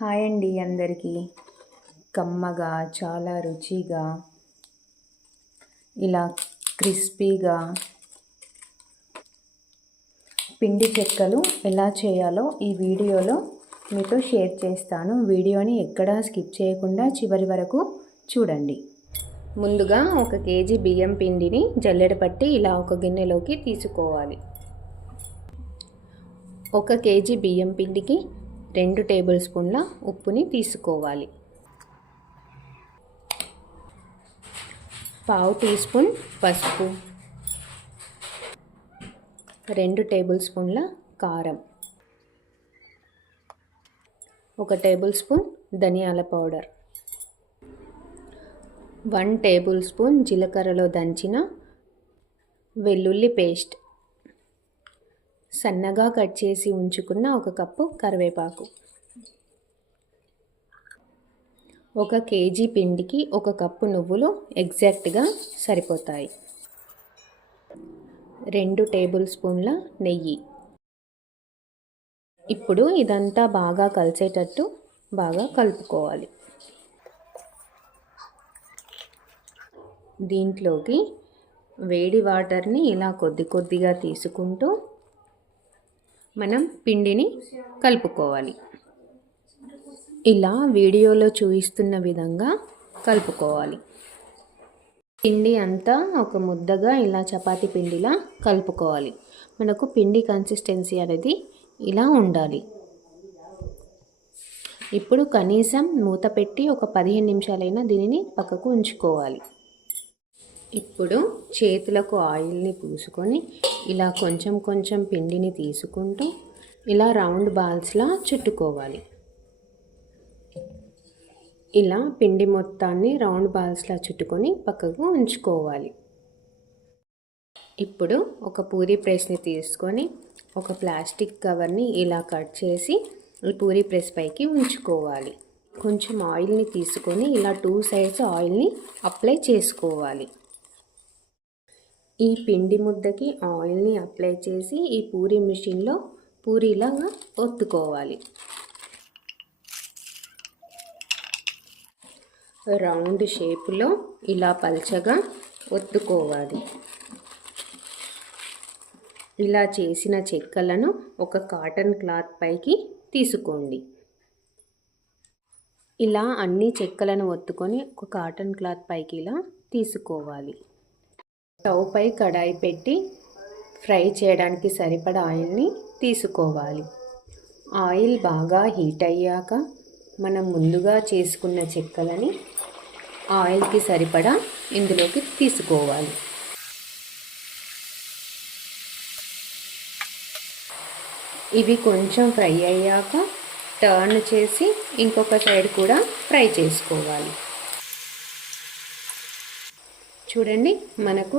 Hi అండి అందరికీ. కమ్మగా చాలా రుచిగా ఇలా క్రిస్పీగా పిండి చెక్కలు ఎలా చేయాలో ఈ వీడియోలో మీతో షేర్ చేస్తాను. వీడియోని ఎక్కడా స్కిప్ చేయకుండా చివరి వరకు చూడండి. ముందుగా 1 కేజీ బియ్యం పిండిని జల్లెడ పట్టి ఇలా ఒక గిన్నెలోకి తీసుకోవాలి. 1 కేజీ బియ్యం పిండికి 2 టేబుల్ స్పూన్ల ఉప్పుని తీసుకోవాలి. 1/2 టీ స్పూన్ పసుపు, 2 టేబుల్ స్పూన్ల కారం, 1 టేబుల్ స్పూన్ ధనియాల పౌడర్, 1 టేబుల్ స్పూన్ జీలకర్రలో దంచిన వెల్లుల్లి పేస్ట్, సన్నగా కట్ చేసి ఉంచుకున్న 1 కప్పు కరివేపాకు. 1 కేజీ పిండికి 1 కప్పు నువ్వులు ఎగ్జాక్ట్గా సరిపోతాయి. 2 టేబుల్ స్పూన్ల నెయ్యి. ఇప్పుడు ఇదంతా బాగా కలిసేటట్టు బాగా కలుపుకోవాలి. దీంట్లోకి వేడి వాటర్ని ఇలా కొద్ది కొద్దిగా తీసుకుంటూ మనం పిండిని కలుపుకోవాలి. ఇలా వీడియోలో చూపిస్తున్న విధంగా కలుపుకోవాలి. పిండి అంతా ఒక ముద్దగా ఇలా చపాతీ పిండిలా కలుపుకోవాలి. మనకు పిండి కన్సిస్టెన్సీ అనేది ఇలా ఉండాలి. ఇప్పుడు కనీసం మూత పెట్టి ఒక 15 నిమిషాలైనా దీనిని పక్కకు ఉంచుకోవాలి. ఇప్పుడు చేతులకు ఆయిల్ని పూసుకొని ఇలా కొంచెం కొంచెం పిండిని తీసుకుంటూ ఇలా రౌండ్ బాల్స్లా చుట్టుకోవాలి. ఇలా పిండి మొత్తాన్ని రౌండ్ బాల్స్లా చుట్టుకొని పక్కకు ఉంచుకోవాలి. ఇప్పుడు ఒక పూరీ ప్రెస్ని తీసుకొని ఒక ప్లాస్టిక్ కవర్ని ఇలా కట్ చేసి ఈ పూరీ ప్రెస్ పైకి ఉంచుకోవాలి. కొంచెం ఆయిల్ని తీసుకొని ఇలా 2 సైడ్స్ ఆయిల్ని అప్లై చేసుకోవాలి. ఈ పిండి ముద్దకి ఆయిల్ని అప్లై చేసి ఈ పూరీ మిషన్లో పూరీలాగా ఒత్తుకోవాలి. రౌండ్ షేప్లో ఇలా పల్చగా ఒత్తుకోవాలి. ఇలా చేసిన చెక్కలను ఒక కాటన్ క్లాత్ పైకి తీసుకోండి. ఇలా అన్ని చెక్కలను ఒత్తుకొని ఒక కాటన్ క్లాత్ పైకి ఇలా తీసుకోవాలి. స్టవ్ పై కడాయి పెట్టి ఫ్రై చేయడానికి సరిపడా ఆయిల్ని తీసుకోవాలి. ఆయిల్ బాగా హీట్ అయ్యాక మనం ముందుగా చేసుకున్న చెక్కలని ఆయిల్కి సరిపడా ఇందులోకి తీసుకోవాలి. ఇవి కొంచెం ఫ్రై అయ్యాక టర్న్ చేసి ఇంకొక సైడ్ కూడా ఫ్రై చేసుకోవాలి. చూడండి, మనకు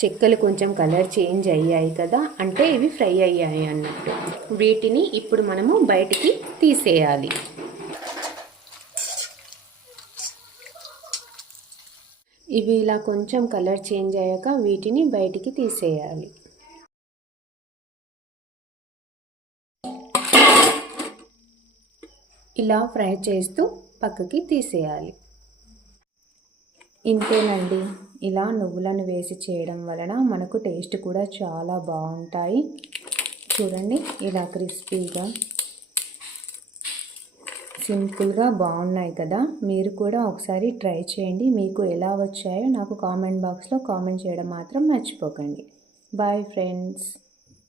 చెక్కలు కొంచెం కలర్ చేంజ్ అయ్యాయి కదా, అంటే ఇవి ఫ్రై అయ్యాయి అన్నట్టు. వీటిని ఇప్పుడు మనము బయటికి తీసేయాలి. ఇవి ఇలా కొంచెం కలర్ చేంజ్ అయ్యాక వీటిని బయటికి తీసేయాలి. ఇలా ఫ్రై చేస్తూ పక్కకి తీసేయాలి. ఇంతేనండి. ఇలా నువ్వులను వేసి చేయడం వలన మనకు టేస్ట్ కూడా చాలా బాగుంటాయి. చూడండి, ఇలా క్రిస్పీగా సింపుల్గా బాగున్నాయి కదా. మీరు కూడా ఒకసారి ట్రై చేయండి. మీకు ఎలా వచ్చాయో నాకు కామెంట్ బాక్స్లో కామెంట్ చేయడం మాత్రం మర్చిపోకండి. Bye friends.